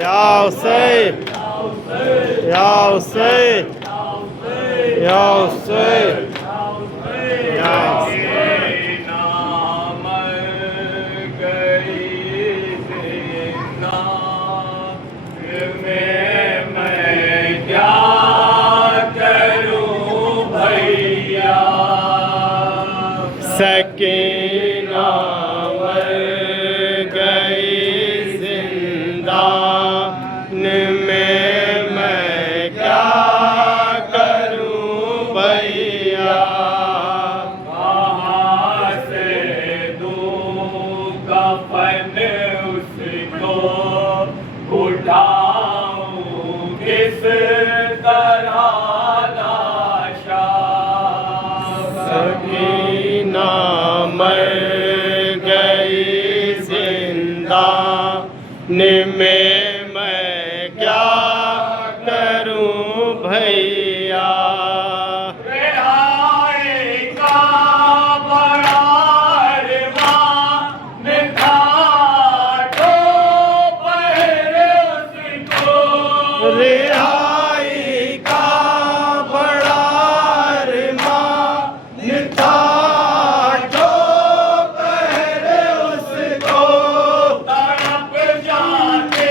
Ya Hüseyin, Ya Hüseyin, Ya Hüseyin, Ya Hüseyin. Sakina मर गई जिंदान में, मैं क्या करूं भैया। कहाँ से दूं कफन उसको, उठाऊं किस तरह लाशा। सकीना मर गई जिंदान में, मैं क्या करूं भैया। रिहाई का बड़ा अरमान था, तो पहले उसको। रिहाई का बड़ा अरमान था, जो पहले उसको। तड़प जाते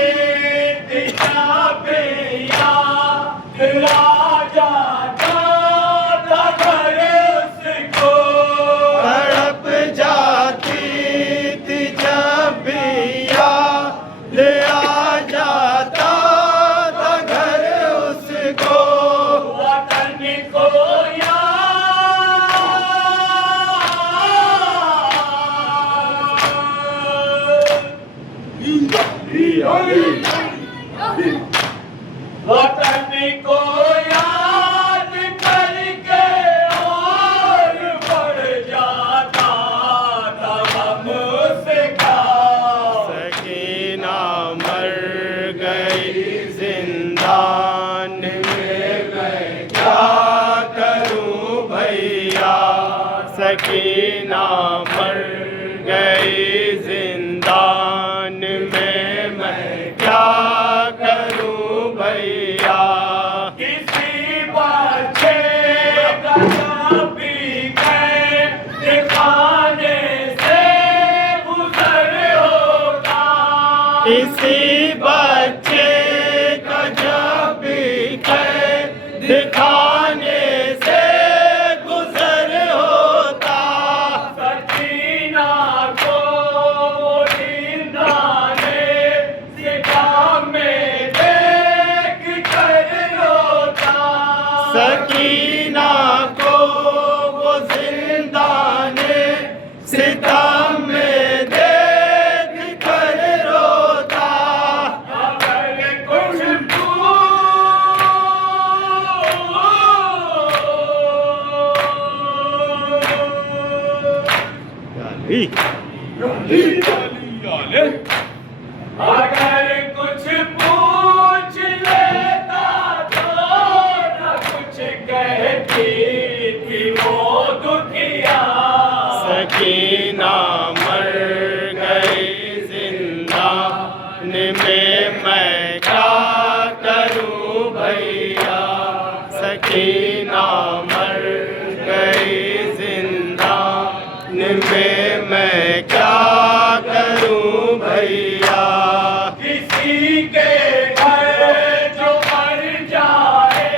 दिशा पे या दिला जाता था घर उसको। तड़प जाती थी जब भी याद आ जाता था घर उसको। वतन को वतन को याद करके और बढ़ जाता था हम उसका। सकीना मर गई जिंदान में, मैं क्या करूं भैया। सकीना मर गई जिंदान में, मैं क्या करूं भैया। किसी बच्चे का कभी गए दिखाने से गुजर होता। किसी बच्चे का जब भी कैद दिखाने से गुजर होता। सकीना को जिंदा ने सिखा में देख कर रोता। सकीना को वो जिंदा ने सितम में देख कर रोता। अगर कुछ अगर कुछ पूछ लेता तो न कुछ कहती थी वो दुखिया। सकीना मर गई जिंदान में, मैं क्या करूं भैया। सकीना मर गई जिंदान में, मैं क्या करूं भैया। किसी के घर जो मर जाए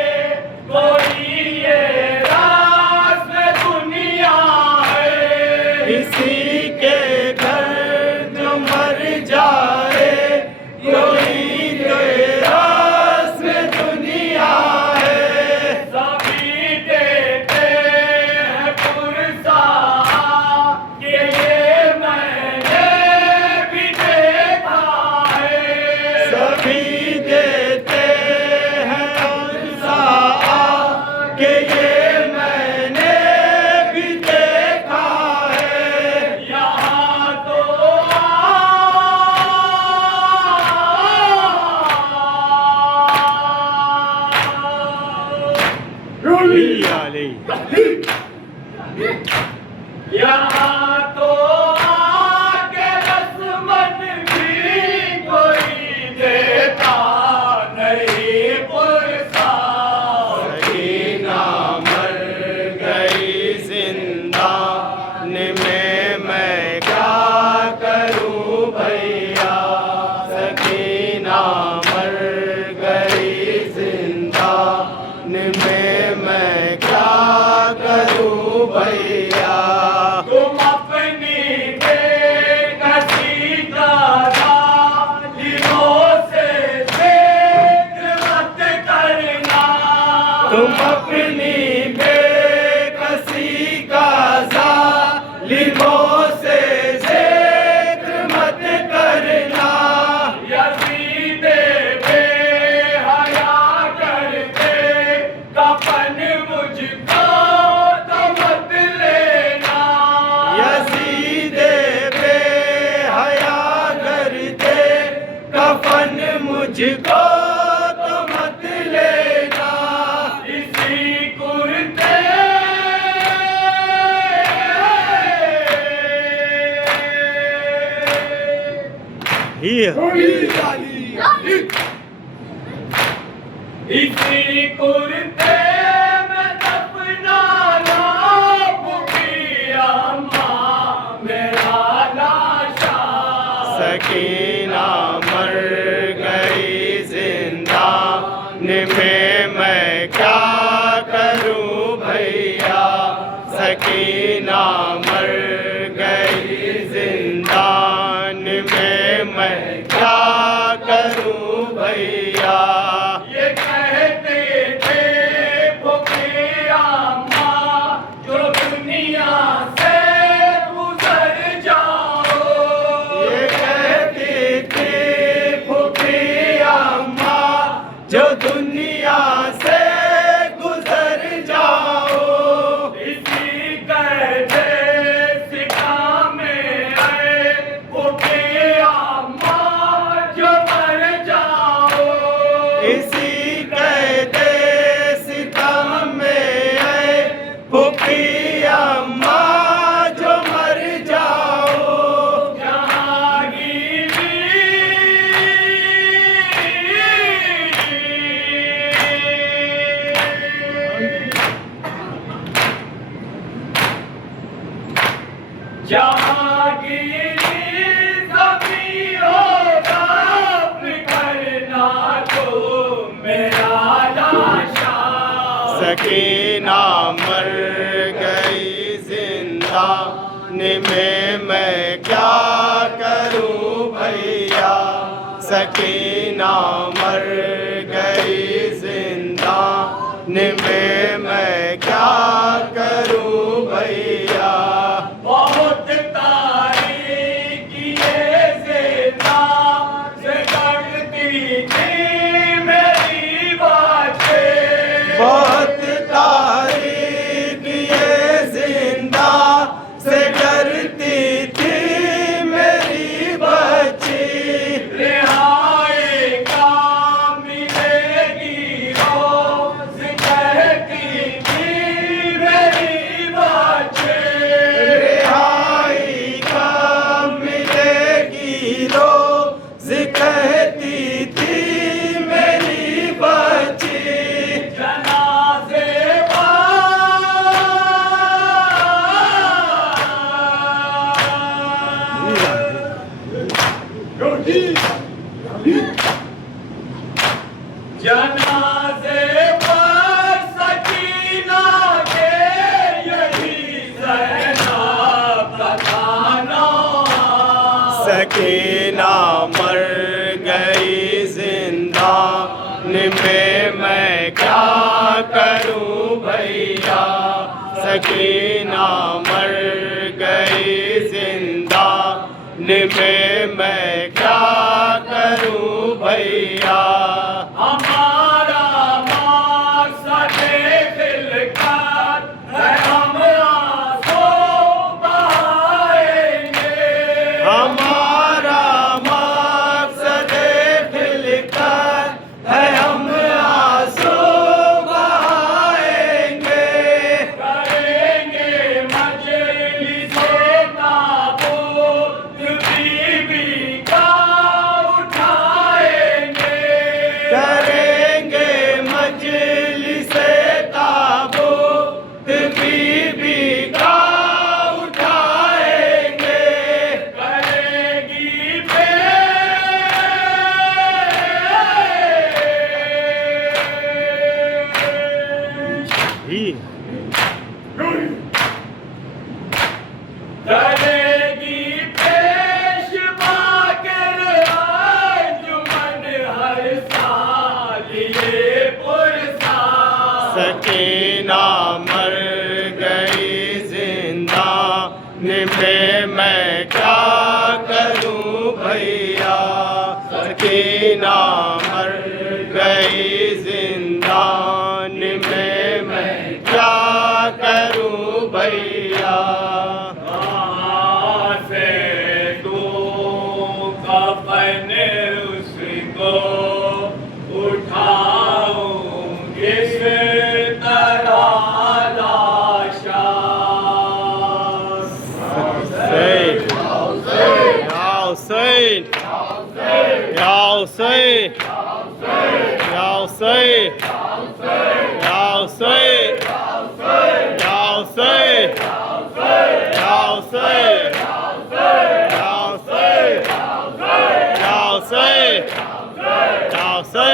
कोई ये रास में दुनिया है। किसी के घर जो मर जाए कोई तेरा में दुनिया है। सभी देते हैं पुरसा कि ये मैंने भी देखा है। सभी देते हैं उनसा कि ये मैंने भी देखा है। यहाँ तो यहाँ तो आके रस्मन भी कोई देता सकीना मर गई जिंदान में, मैं क्या करूं भैया। तुम अपनी बेकसी का जालिमों से जिक्र मत करना। तुम अपनी बेकसी का जालिमों से जिक्र मत करना। यज़ीद बेहया करके कफन मुझको तो मत लेना। यज़ीद बेहया करते कफन मुझको तो मत लेना। इसी कुर्ते इसी कुर्ते में दफनाना बुकिया अम्मा मेरा लाशा। सकीना मर गई जिंदान में, मैं क्या करूं भैया। सकीना मर गई जिंदान में, मैं क्या करूं भैया। ये कहते थे बुकिया अम्मा जो दुनिया से गुजर जाओ। ये कहती थी फुफिया अम्मा जो दुनिया से गुजर जाओ। इसी कहते सिका में आए बुकिया अम्मा जो मर जाओ। इसी कहते सितम में आए फुफिया अम्मा जो मर जाओ। जहांगीरी ज़मीं होगा करना तो मेरा लाशा। सकीना मर गई जिंदान में, मैं क्या करूं भैया। सकीना मर गई जिंदान में, मैं क्या करूं भैया। बहुत तारीख ये ज़िंदा से करती थी मेरी बातें। बहुत तारीख ये जिंदा से डरती थी मेरी बच्ची। रिहाई का मिलेगी रोज़ कहती थी मेरी बातें। रिहाई का मिलेगी रोज़ कहती थी मेरी बच्ची। जनाज़े जनाज़े पर सकीना के यही ज़ैनब का खाना। सकीना मर गई जिंदान में, मैं क्या करूं भैया। सकीना मर गई जिंदान में, मैं क्या करूं भैया। हमारा मकसद खिलकत है, हम आंसू बहाएंगे। हमारा मकसद खिलकत है, हम आंसू बहाएंगे। करेंगे मजलिसे ताबूत बीबी का उठाएंगे। सकीना मर गई जिंदान में मैं क्या करूं भैया सकीना मर गई जिंदान में मैं क्या करूं भैया कहाँ से दूँ कफन उसको उठाऊं किस तरह लाशा Hussein, Ya Hussein, Ya Hussein, Ya Hussein, Ya Hussein, Ya Hussein, Ya Hussein, Ya Hussein, Ya Hussein,